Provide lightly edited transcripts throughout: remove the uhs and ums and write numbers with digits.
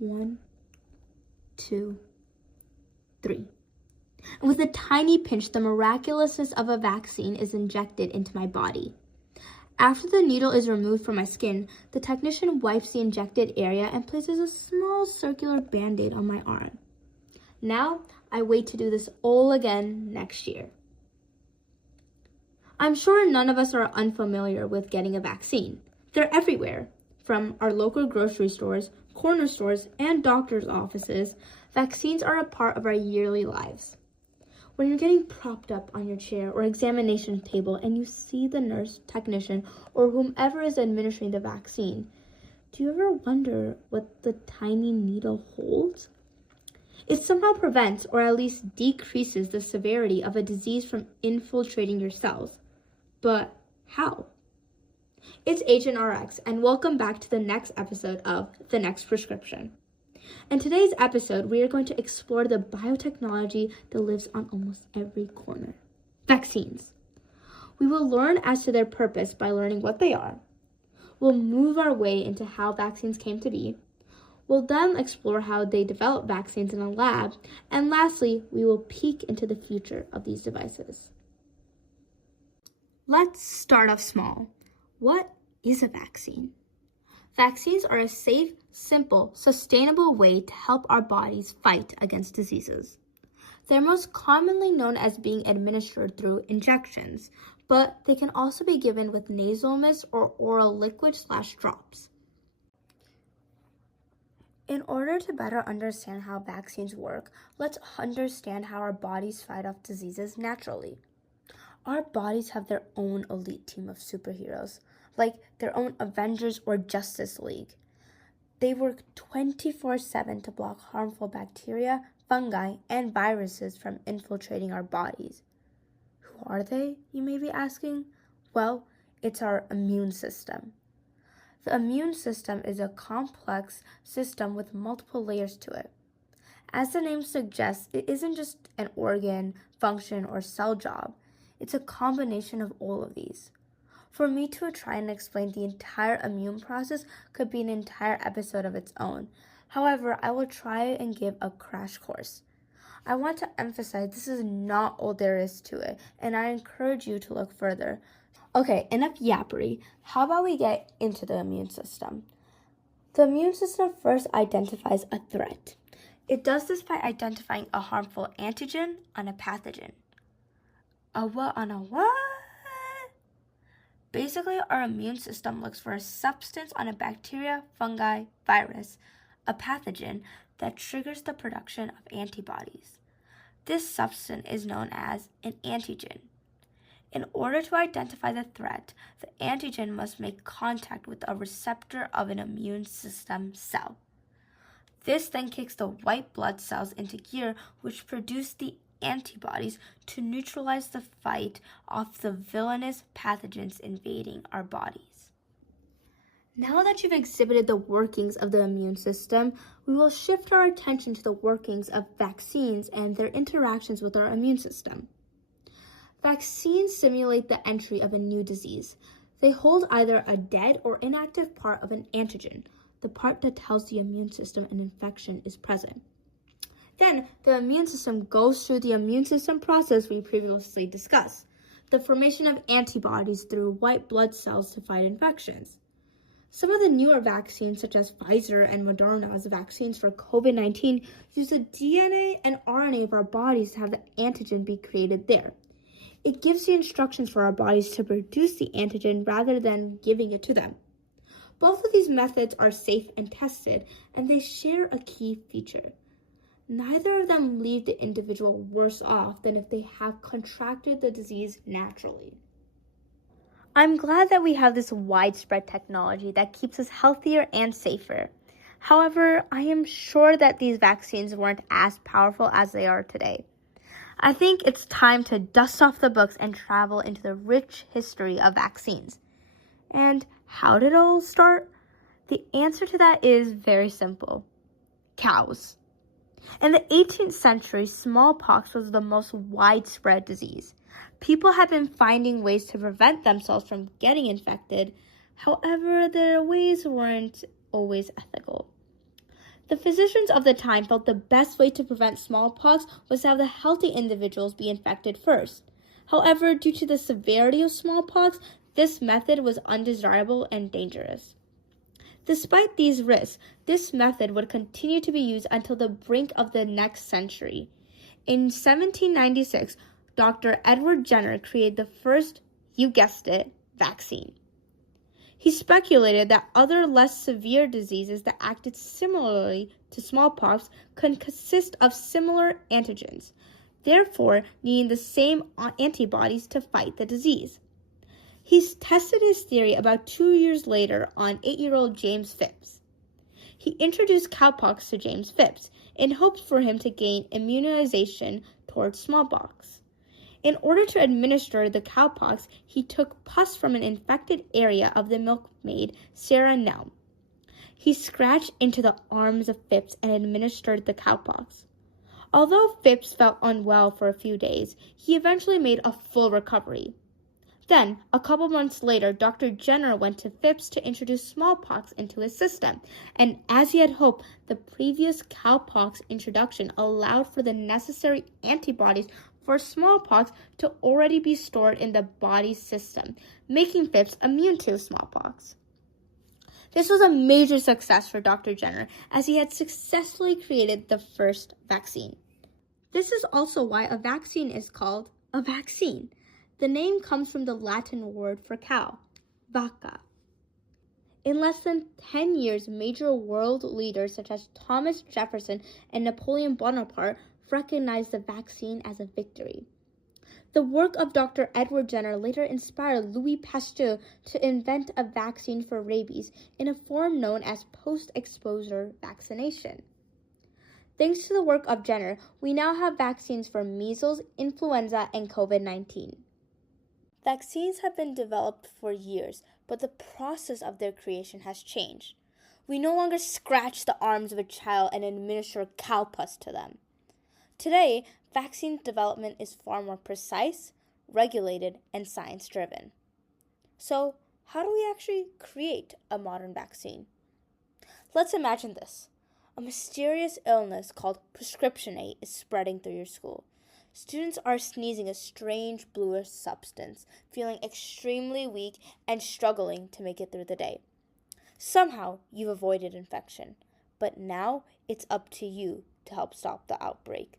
1, 2, 3. And with a tiny pinch, the miraculousness of a vaccine is injected into my body. After the needle is removed from my skin, the technician wipes the injected area and places a small circular band-aid on my arm. Now, I wait to do this all again next year. I'm sure none of us are unfamiliar with getting a vaccine. They're everywhere. From our local grocery stores, corner stores, and doctor's offices, vaccines are a part of our yearly lives. When you're getting propped up on your chair or examination table and you see the nurse, technician, or whomever is administering the vaccine, do you ever wonder what the tiny needle holds? It somehow prevents or at least decreases the severity of a disease from infiltrating your cells. But how? It's Agent RX, and welcome back to the next episode of The Next Prescription. In today's episode, we are going to explore the biotechnology that lives on almost every corner. Vaccines. We will learn as to their purpose by learning what they are. We'll move our way into how vaccines came to be. We'll then explore how they develop vaccines in a lab. And lastly, we will peek into the future of these devices. Let's start off small. What is a vaccine? Vaccines are a safe, simple, sustainable way to help our bodies fight against diseases. They're most commonly known as being administered through injections, but they can also be given with nasal mist or oral liquid/drops. In order to better understand how vaccines work, let's understand how our bodies fight off diseases naturally. Our bodies have their own elite team of superheroes, like their own Avengers or Justice League. They work 24/7 to block harmful bacteria, fungi, and viruses from infiltrating our bodies. Who are they, you may be asking? Well, it's our immune system. The immune system is a complex system with multiple layers to it. As the name suggests, it isn't just an organ, function, or cell job. It's a combination of all of these. For me to try and explain the entire immune process could be an entire episode of its own. However, I will try and give a crash course. I want to emphasize this is not all there is to it, and I encourage you to look further. Okay, enough yappery. How about we get into the immune system? The immune system first identifies a threat. It does this by identifying a harmful antigen on a pathogen. A what on a what? Basically, our immune system looks for a substance on a bacteria, fungi, virus, a pathogen that triggers the production of antibodies. This substance is known as an antigen. In order to identify the threat, the antigen must make contact with a receptor of an immune system cell. This then kicks the white blood cells into gear, which produce the antibodies to neutralize the fight off the villainous pathogens invading our bodies. Now that you've exhibited the workings of the immune system, we will shift our attention to the workings of vaccines and their interactions with our immune system. Vaccines simulate the entry of a new disease. They hold either a dead or inactive part of an antigen, the part that tells the immune system an infection is present. Then, the immune system goes through the immune system process we previously discussed, the formation of antibodies through white blood cells to fight infections. Some of the newer vaccines, such as Pfizer and Moderna as vaccines for COVID-19, use the DNA and RNA of our bodies to have the antigen be created there. It gives the instructions for our bodies to produce the antigen rather than giving it to them. Both of these methods are safe and tested, and they share a key feature. Neither of them leave the individual worse off than if they have contracted the disease naturally. I'm glad that we have this widespread technology that keeps us healthier and safer. However, I am sure that these vaccines weren't as powerful as they are today. I think it's time to dust off the books and travel into the rich history of vaccines. And how did it all start? The answer to that is very simple. Cows. In the 18th century, smallpox was the most widespread disease. People had been finding ways to prevent themselves from getting infected. However, their ways weren't always ethical. The physicians of the time felt the best way to prevent smallpox was to have the healthy individuals be infected first. However, due to the severity of smallpox, this method was undesirable and dangerous. Despite these risks, this method would continue to be used until the brink of the next century. In 1796, Dr. Edward Jenner created the first, you guessed it, vaccine. He speculated that other less severe diseases that acted similarly to smallpox could consist of similar antigens, therefore needing the same antibodies to fight the disease. He tested his theory about 2 years later on 8-year-old James Phipps. He introduced cowpox to James Phipps in hopes for him to gain immunization towards smallpox. In order to administer the cowpox, he took pus from an infected area of the milkmaid Sarah Nelm. He scratched into the arms of Phipps and administered the cowpox. Although Phipps felt unwell for a few days, he eventually made a full recovery. Then, a couple months later, Dr. Jenner went to Phipps to introduce smallpox into his system, and as he had hoped, the previous cowpox introduction allowed for the necessary antibodies for smallpox to already be stored in the body's system, making Phipps immune to smallpox. This was a major success for Dr. Jenner, as he had successfully created the first vaccine. This is also why a vaccine is called a vaccine. The name comes from the Latin word for cow, vacca. In less than 10 years, major world leaders such as Thomas Jefferson and Napoleon Bonaparte recognized the vaccine as a victory. The work of Dr. Edward Jenner later inspired Louis Pasteur to invent a vaccine for rabies in a form known as post-exposure vaccination. Thanks to the work of Jenner, we now have vaccines for measles, influenza, and COVID-19. Vaccines have been developed for years, but the process of their creation has changed. We no longer scratch the arms of a child and administer cowpus to them. Today, vaccine development is far more precise, regulated, and science-driven. So, how do we actually create a modern vaccine? Let's imagine this. A mysterious illness called prescriptionate is spreading through your school. Students are sneezing a strange bluish substance, feeling extremely weak and struggling to make it through the day. Somehow, you've avoided infection, but now it's up to you to help stop the outbreak.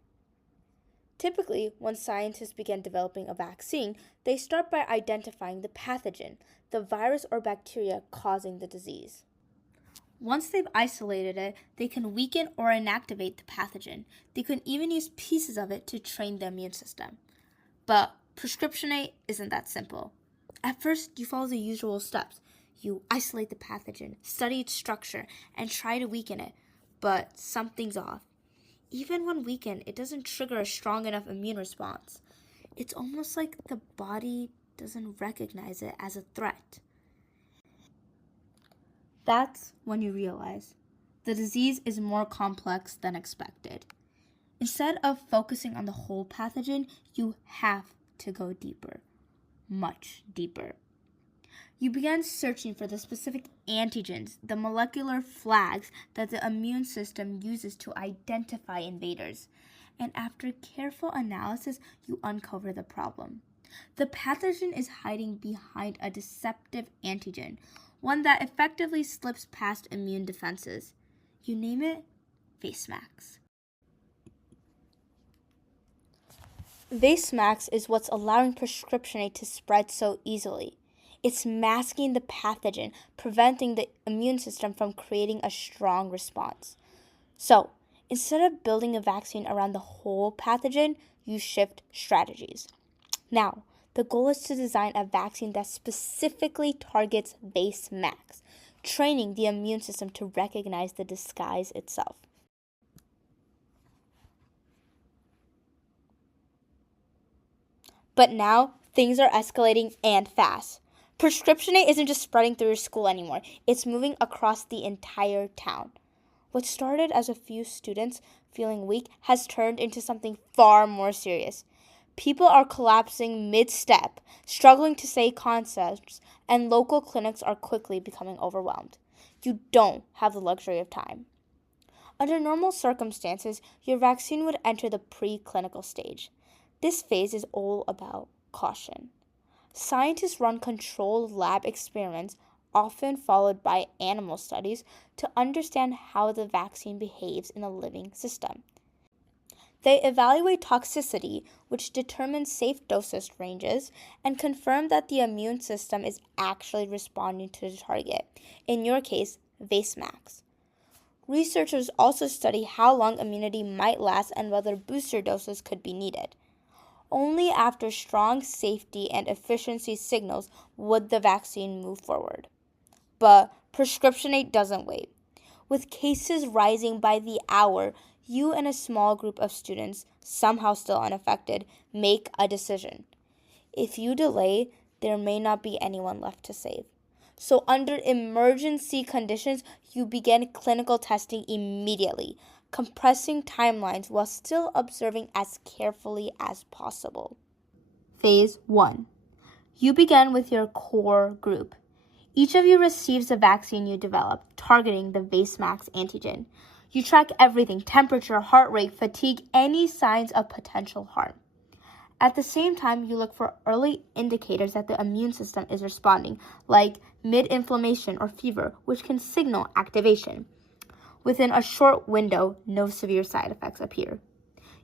Typically, when scientists begin developing a vaccine, they start by identifying the pathogen, the virus or bacteria causing the disease. Once they've isolated it, they can weaken or inactivate the pathogen. They can even use pieces of it to train the immune system. But prescriptionate isn't that simple. At first, you follow the usual steps. You isolate the pathogen, study its structure, and try to weaken it. But something's off. Even when weakened, it doesn't trigger a strong enough immune response. It's almost like the body doesn't recognize it as a threat. That's when you realize the disease is more complex than expected. Instead of focusing on the whole pathogen, you have to go deeper, much deeper. You begin searching for the specific antigens, the molecular flags that the immune system uses to identify invaders. And after careful analysis, you uncover the problem. The pathogen is hiding behind a deceptive antigen, one that effectively slips past immune defenses. You name it, Vasemax. Vasemax is what's allowing prescriptionate to spread so easily. It's masking the pathogen, preventing the immune system from creating a strong response. So, instead of building a vaccine around the whole pathogen, you shift strategies. Now, the goal is to design a vaccine that specifically targets Vasemax, training the immune system to recognize the disguise itself. But now, things are escalating and fast. Prescriptionate isn't just spreading through your school anymore. It's moving across the entire town. What started as a few students feeling weak has turned into something far more serious. People are collapsing mid-step, struggling to say concepts, and local clinics are quickly becoming overwhelmed. You don't have the luxury of time. Under normal circumstances, your vaccine would enter the preclinical stage. This phase is all about caution. Scientists run controlled lab experiments, often followed by animal studies, to understand how the vaccine behaves in a living system. They evaluate toxicity, which determines safe dosage ranges, and confirm that the immune system is actually responding to the target, in your case, Vasemax. Researchers also study how long immunity might last and whether booster doses could be needed. Only after strong safety and efficiency signals would the vaccine move forward. But Prescriptionate doesn't wait. With cases rising by the hour, you and a small group of students, somehow still unaffected, make a decision. If you delay, there may not be anyone left to save. So under emergency conditions, you begin clinical testing immediately, compressing timelines while still observing as carefully as possible. Phase 1. You begin with your core group. Each of you receives the vaccine you develop, targeting the Vasemax antigen. You track everything: temperature, heart rate, fatigue, any signs of potential harm. At the same time, you look for early indicators that the immune system is responding, like mid-inflammation or fever, which can signal activation. Within a short window, no severe side effects appear.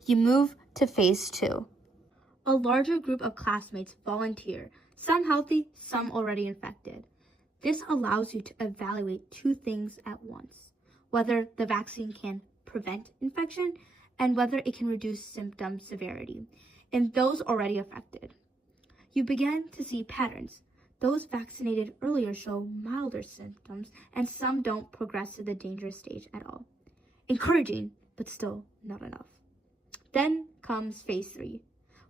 You move to phase 2. A larger group of classmates volunteer, some healthy, some already infected. This allows you to evaluate two things at once: whether the vaccine can prevent infection and whether it can reduce symptom severity in those already affected. You begin to see patterns. Those vaccinated earlier show milder symptoms, and some don't progress to the dangerous stage at all. Encouraging, but still not enough. Then comes phase 3.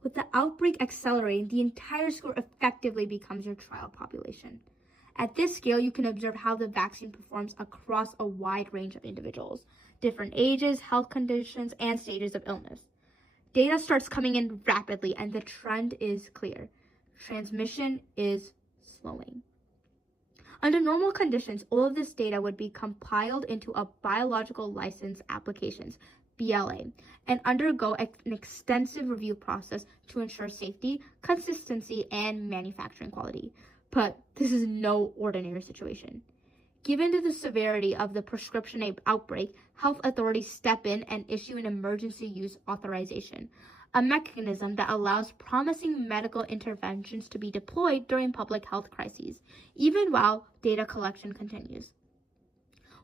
With the outbreak accelerating, the entire school effectively becomes your trial population. At this scale, you can observe how the vaccine performs across a wide range of individuals, different ages, health conditions, and stages of illness. Data starts coming in rapidly, and the trend is clear. Transmission is slowing. Under normal conditions, all of this data would be compiled into a biological license applications, BLA, and undergo an extensive review process to ensure safety, consistency, and manufacturing quality. But this is no ordinary situation. Given the severity of the Prescriptionate outbreak, health authorities step in and issue an emergency use authorization, a mechanism that allows promising medical interventions to be deployed during public health crises, even while data collection continues.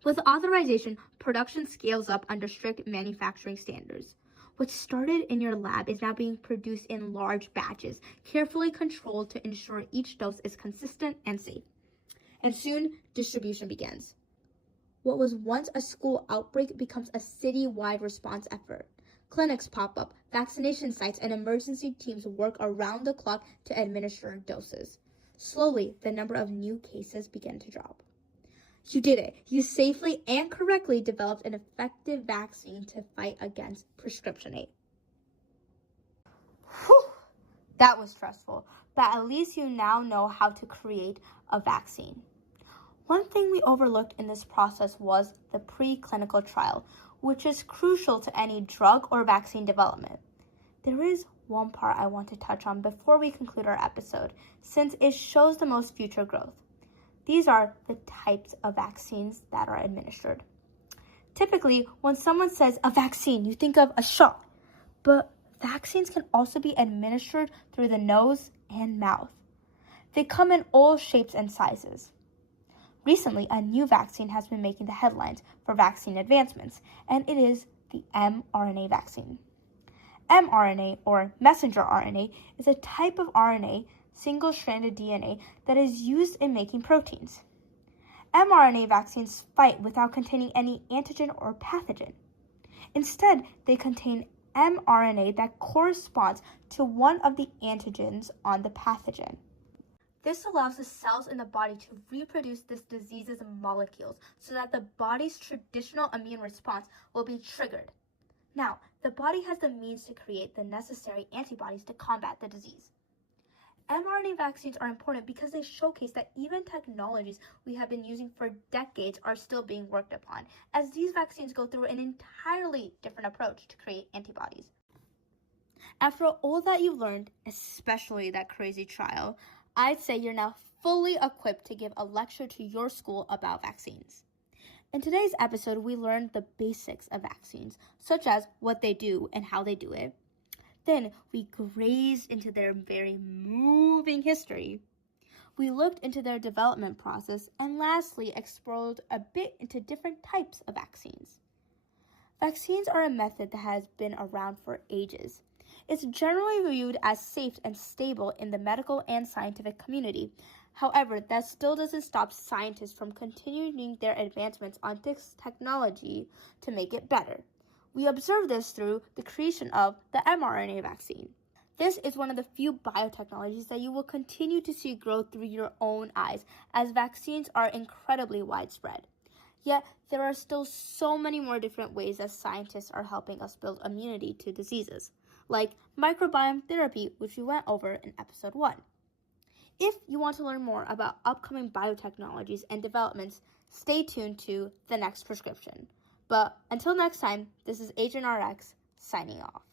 With authorization, production scales up under strict manufacturing standards. What started in your lab is now being produced in large batches, carefully controlled to ensure each dose is consistent and safe. And soon, distribution begins. What was once a school outbreak becomes a city-wide response effort. Clinics pop up, vaccination sites and emergency teams work around the clock to administer doses. Slowly, the number of new cases began to drop. You did it. You safely and correctly developed an effective vaccine to fight against Prescriptionate. Whew, that was stressful, but at least you now know how to create a vaccine. One thing we overlooked in this process was the preclinical trial, which is crucial to any drug or vaccine development. There is one part I want to touch on before we conclude our episode, since it shows the most future growth. These are the types of vaccines that are administered. Typically, when someone says a vaccine, you think of a shot, but vaccines can also be administered through the nose and mouth. They come in all shapes and sizes. Recently, a new vaccine has been making the headlines for vaccine advancements, and it is the mRNA vaccine. mRNA, or messenger RNA, is a type of RNA, single-stranded DNA, that is used in making proteins. mRNA vaccines fight without containing any antigen or pathogen. Instead, they contain mRNA that corresponds to one of the antigens on the pathogen. This allows the cells in the body to reproduce this disease's molecules so that the body's traditional immune response will be triggered. Now, the body has the means to create the necessary antibodies to combat the disease. mRNA vaccines are important because they showcase that even technologies we have been using for decades are still being worked upon, as these vaccines go through an entirely different approach to create antibodies. After all that you've learned, especially that crazy trial, I'd say you're now fully equipped to give a lecture to your school about vaccines. In today's episode, we learned the basics of vaccines, such as what they do and how they do it. Then we grazed into their very moving history. We looked into their development process and lastly explored a bit into different types of vaccines. Vaccines are a method that has been around for ages. It's generally viewed as safe and stable in the medical and scientific community. However, that still doesn't stop scientists from continuing their advancements on this technology to make it better. We observe this through the creation of the mRNA vaccine. This is one of the few biotechnologies that you will continue to see grow through your own eyes, as vaccines are incredibly widespread. Yet, there are still so many more different ways that scientists are helping us build immunity to diseases, like microbiome therapy, which we went over in episode 1. If you want to learn more about upcoming biotechnologies and developments, stay tuned to The Next Prescription. But until next time, this is Agent RX signing off.